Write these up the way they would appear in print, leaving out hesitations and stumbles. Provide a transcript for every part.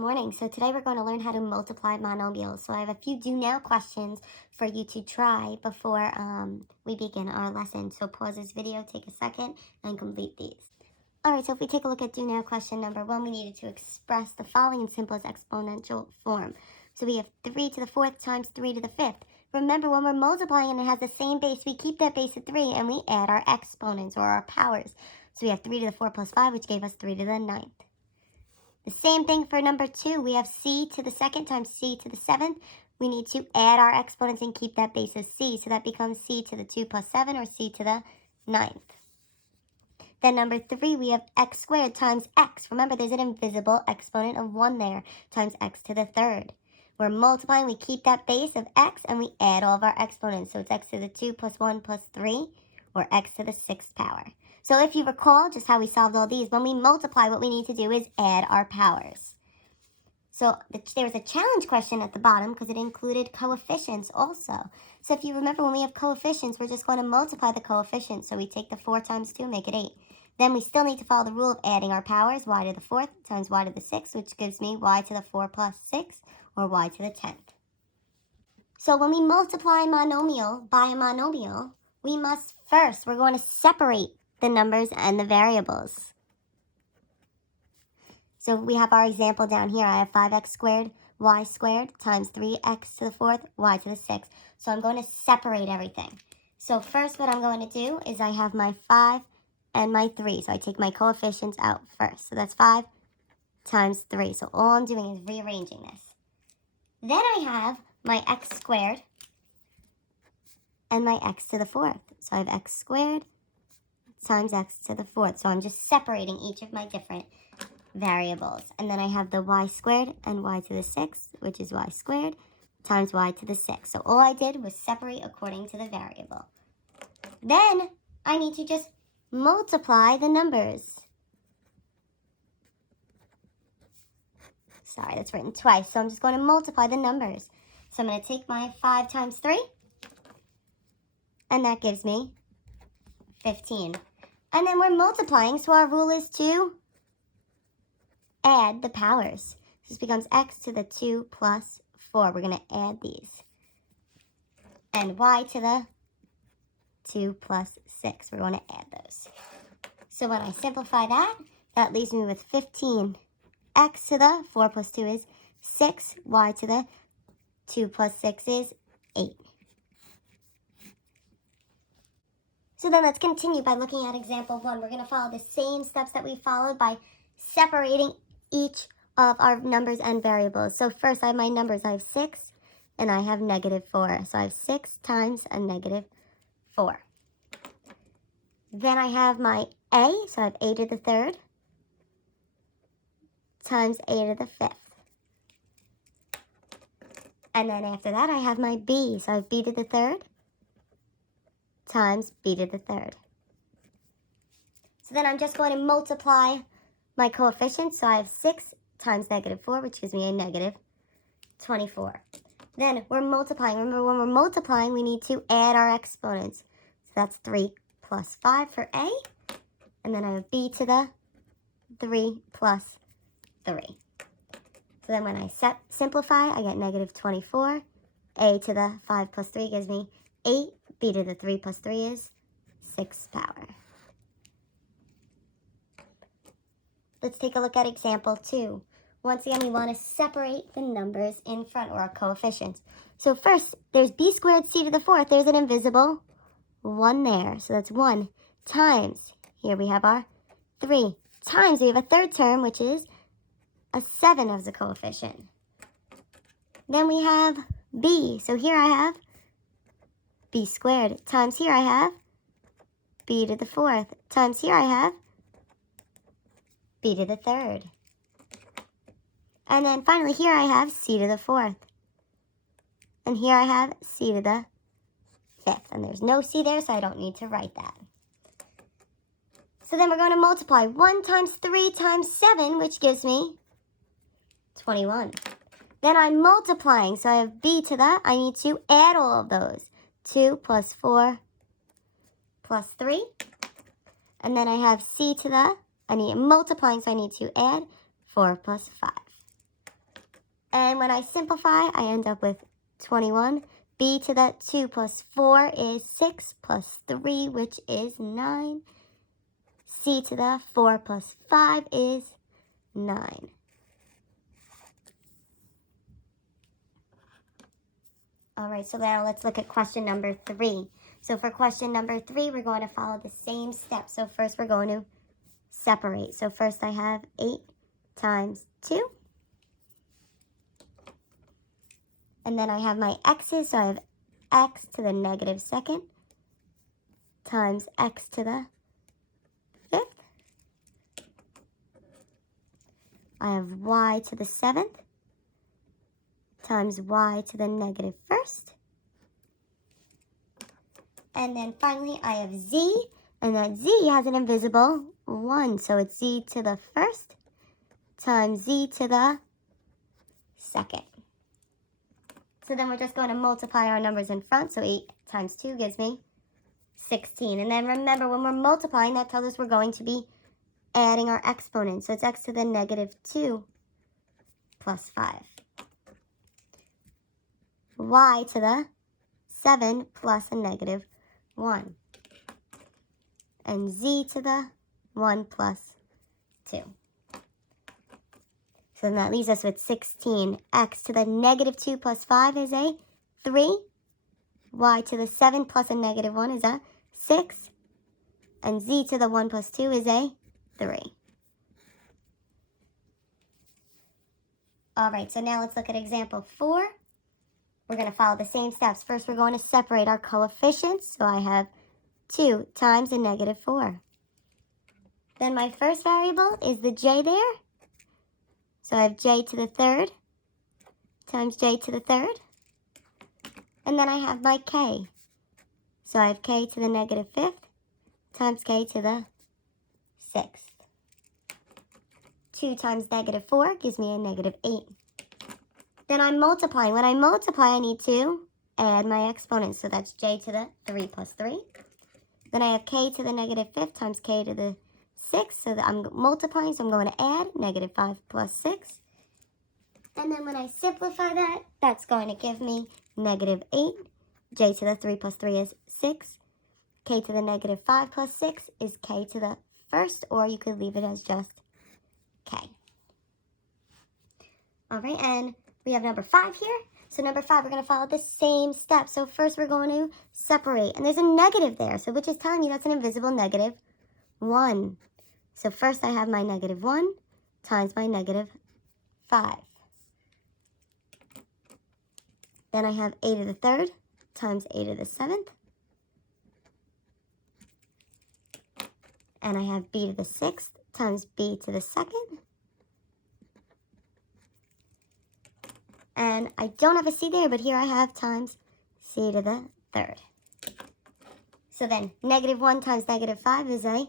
morning. So today we're going to learn how to multiply monomials. So I have a few do now questions for you to try before we begin our lesson. So pause this video, take a second, and complete these. Alright, so if we take a look at do now question number 1, we needed to express the following in simplest exponential form. So we have 3 to the 4th times 3 to the 5th. Remember, when we're multiplying and it has the same base, we keep that base at 3 and we add our exponents or our powers. So we have 3 to the 4 plus 5, which gave us 3 to the 9th. The same thing for number 2. We have c to the 2nd times c to the 7th. We need to add our exponents and keep that base as c. So that becomes c to the 2 plus 7 or c to the 9th. Then number 3, we have x squared times x. Remember, there's an invisible exponent of 1 there times x to the 3rd. We're multiplying, we keep that base of x, and we add all of our exponents. So it's x to the 2 plus 1 plus 3, or x to the 6th power. So if you recall just how we solved all these, when we multiply, what we need to do is add our powers. So there was a challenge question at the bottom because it included coefficients also. So if you remember, when we have coefficients, we're just going to multiply the coefficients. So we take the 4 times 2, make it 8. Then we still need to follow the rule of adding our powers, y to the 4th times y to the 6th, which gives me y to the 4 plus 6, or y to the 10th. So when we multiply a monomial by a monomial, we must first, we're going to separate the numbers and the variables. So we have our example down here. I have 5x squared, y squared, times 3x to the 4th, y to the 6th. So I'm going to separate everything. So first what I'm going to do is I have my 5 and my 3. So I take my coefficients out first. So that's 5 times 3. So all I'm doing is rearranging this. Then I have my x squared and my x to the 4th. So I have x squared times x to the 4th. So I'm just separating each of my different variables. And then I have the y squared and y to the 6th, which is y squared times y to the 6th. So all I did was separate according to the variable. Then I need to just multiply the numbers. Sorry, that's written twice. So I'm just going to multiply the numbers. So I'm going to take my 5 times 3, and that gives me 15. And then we're multiplying, so our rule is to add the powers. This becomes x to the 2 plus 4. We're going to add these. And y to the 2 plus 6. We're going to add those. So when I simplify that, that leaves me with 15. X to the 4 plus 2 is 6. Y to the 2 plus 6 is 8. So then let's continue by looking at example 1. We're going to follow the same steps that we followed by separating each of our numbers and variables. So first I have my numbers. I have 6 and I have negative 4. So I have 6 times a negative 4. Then I have my a, so I have a to the 3rd times a to the 5th. And then after that I have my b, so I have b to the 3rd times b to the 3rd. So then I'm just going to multiply my coefficients. So I have 6 times negative 4, which gives me a negative 24. Then we're multiplying. Remember, when we're multiplying, we need to add our exponents. So that's 3 plus 5 for a. And then I have b to the 3 plus 3. So then when I simplify, I get negative 24. A to the 5 plus 3 gives me 8. B to the 3 plus 3 is 6 power. Let's take a look at example 2. Once again, we want to separate the numbers in front, or our coefficients. So first, there's b squared c to the 4th. There's an invisible 1 there. So that's 1 times, here we have our 3, times we have a third term, which is a 7 as a coefficient. Then we have b. So here I have b squared, times here I have b to the 4th, times here I have b to the 3rd. And then finally here I have c to the 4th. And here I have c to the 5th. And there's no c there, so I don't need to write that. So then we're going to multiply 1 times 3 times 7, which gives me 21. Then I'm multiplying, so I have b to the, I need to add all of those. 2 plus 4 plus 3. And then I have c to the, I need multiplying, so I need to add 4 plus 5. And when I simplify, I end up with 21. B to the 2 plus 4 is 6 plus 3, which is 9. C to the 4 plus 5 is 9. All right, so now let's look at question number 3. So for question number 3, we're going to follow the same steps. So first we're going to separate. So first I have 8 times 2. And then I have my x's, so I have x to the negative second times x to the fifth. I have y to the seventh times y to the negative first. And then finally I have z, and that z has an invisible 1, so it's z to the first times z to the second. So then we're just going to multiply our numbers in front. So 8 times 2 gives me 16. And then remember, when we're multiplying, that tells us we're going to be adding our exponents. So it's x to the negative 2 plus 5. Y to the 7 plus a negative 1. And z to the 1 plus 2. So then that leaves us with 16. X to the negative 2 plus 5 is a 3. Y to the 7 plus a negative 1 is a 6. And z to the 1 plus 2 is a 3. All right, so now let's look at example 4. We're going to follow the same steps. First, we're going to separate our coefficients. So I have 2 times a negative 4. Then my first variable is the j there. So I have j to the third times j to the third. And then I have my k. So I have k to the negative fifth times k to the sixth. 2 times negative 4 gives me a negative 8. Then I'm multiplying. When I multiply, I need to add my exponents. So that's j to the 3 plus 3. Then I have k to the negative fifth times k to the 6, so that I'm multiplying, so I'm going to add negative 5 plus 6. And then when I simplify that, that's going to give me negative 8. J to the 3 plus 3 is 6. K to the negative 5 plus 6 is k to the first, or you could leave it as just k. All right, and we have number 5 here. So number 5, we're going to follow the same steps. So first we're going to separate, and there's a negative there, so which is telling me that's an invisible negative 1. So first I have my negative 1 times my negative 5. Then I have a to the third times a to the seventh. And I have b to the sixth times b to the second. And I don't have a c there, but here I have times c to the third. So then negative 1 times negative 5 is a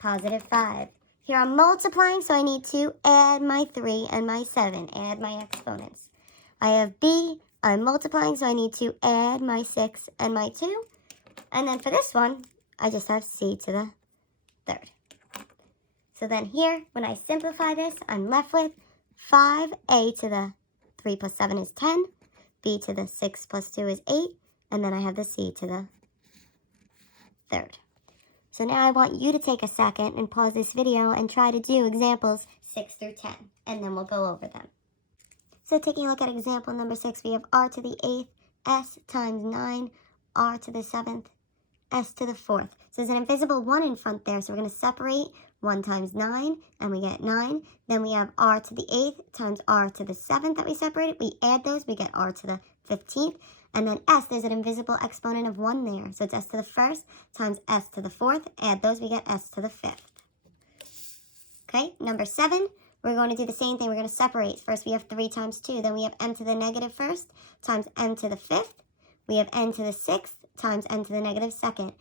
positive 5. Here I'm multiplying, so I need to add my 3 and my 7, add my exponents. I have b, I'm multiplying, so I need to add my 6 and my 2. And then for this one, I just have c to the third. So then here, when I simplify this, I'm left with 5a to the 3 plus 7 is 10, b to the 6 plus 2 is 8, and then I have the c to the third. So now I want you to take a second and pause this video and try to do examples 6 through 10, and then we'll go over them. So taking a look at example number 6, we have r to the 8th, s times 9, r to the 7th, s to the 4th. So there's an invisible 1 in front there, so we're going to separate 1 times 9, and we get 9. Then we have r to the 8th times r to the 7th that we separated. We add those, we get r to the 15th. And then s, there's an invisible exponent of 1 there. So it's s to the 1st times s to the 4th. Add those, we get s to the 5th. Okay, number 7, we're going to do the same thing. We're going to separate. First, we have 3 times 2. Then we have m to the negative 1st times m to the 5th. We have n to the 6th times n to the negative 2nd.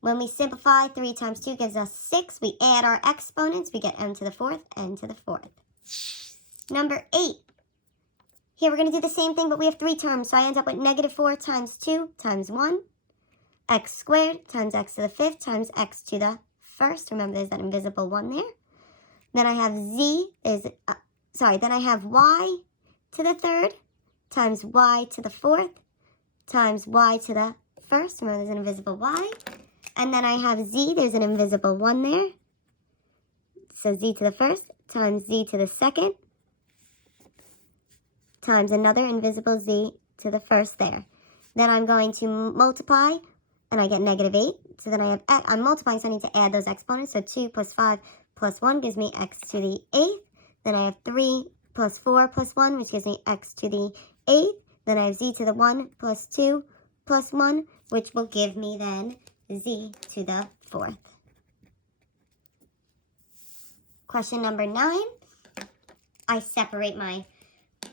When we simplify, 3 times 2 gives us 6. We add our exponents. We get m to the 4th, n to the 4th. Number 8. Here we're going to do the same thing, but we have 3 terms. So I end up with negative 4 times 2 times 1. X squared times x to the 5th times x to the 1st. Remember, there's that invisible 1 there. Then I have then I have y to the third times y to the fourth times y to the first. Remember, there's an invisible y. And then I have z, there's an invisible 1 there. So z to the first times z to the second times another invisible z to the first there. Then I'm going to multiply, and I get negative 8. So then I have, I'm multiplying, so I need to add those exponents. So 2 plus 5 plus 1 gives me x to the 8th. Then I have 3 plus 4 plus 1, which gives me x to the 8th. Then I have z to the 1 plus 2 plus 1, which will give me then z to the 4th. Question number 9. I separate my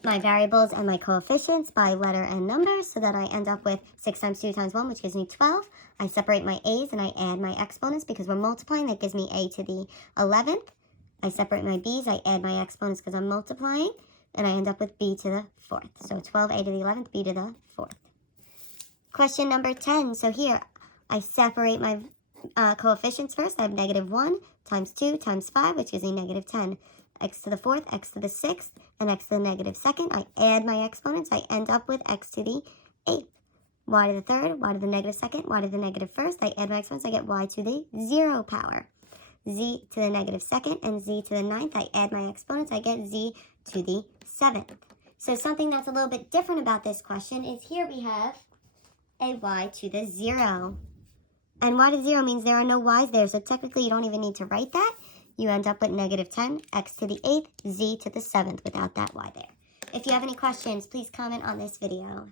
variables and my coefficients by letter and number so that I end up with 6 times 2 times 1, which gives me 12. I separate my a's and I add my exponents because we're multiplying. That gives me a to the 11th. I separate my b's, I add my exponents because I'm multiplying, and I end up with b to the 4th. So 12, a to the 11th, b to the 4th. Question number 10. So here, I separate my coefficients first. I have negative 1 times 2 times 5, which gives me negative 10. X to the 4th, x to the 6th, and x to the negative 2nd. I add my exponents. I end up with x to the 8th. Y to the 3rd, y to the negative 2nd, y to the negative 1st. I add my exponents. I get y to the 0 power. Z to the negative 2nd and z to the 9th. I add my exponents. I get z to the 7th. So something that's a little bit different about this question is here we have a y to the 0. And y to the 0 means there are no y's there. So technically you don't even need to write that. You end up with negative 10, x to the 8th, z to the 7th without that y there. If you have any questions, please comment on this video.